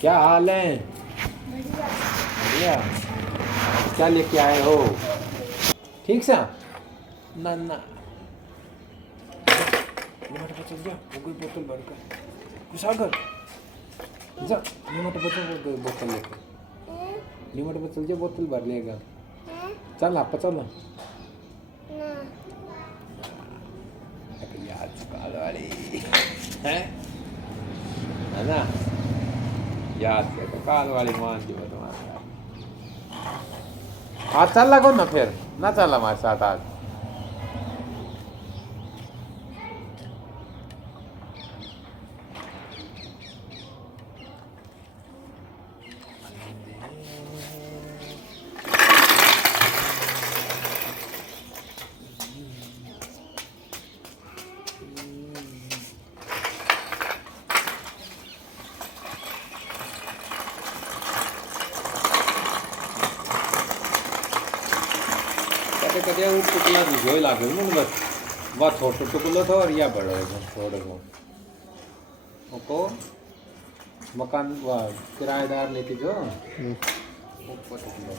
क्या हाल है? बढ़िया। क्या लेके आए हो? ठीक सा? ना ना निमट चल जा, वो कोई बोतल भरकर कुशागर जा। निमट बच्चों को कोई बोतल लेकर निमट पर चल जा, बोतल भर लेगा। चल आप चल यार काल वाली है ना। याद से तो काल वाली मान जी तुम्हारे। आज चल लगो ना, फिर ना चल हमारे साथ आज। कभी वो टुकड़ा जो लागे ना बस वह छोटा टुकड़ा था और यह बड़ा है थोड़े को को मकान वह किराएदार लेके जो वो टुकड़ा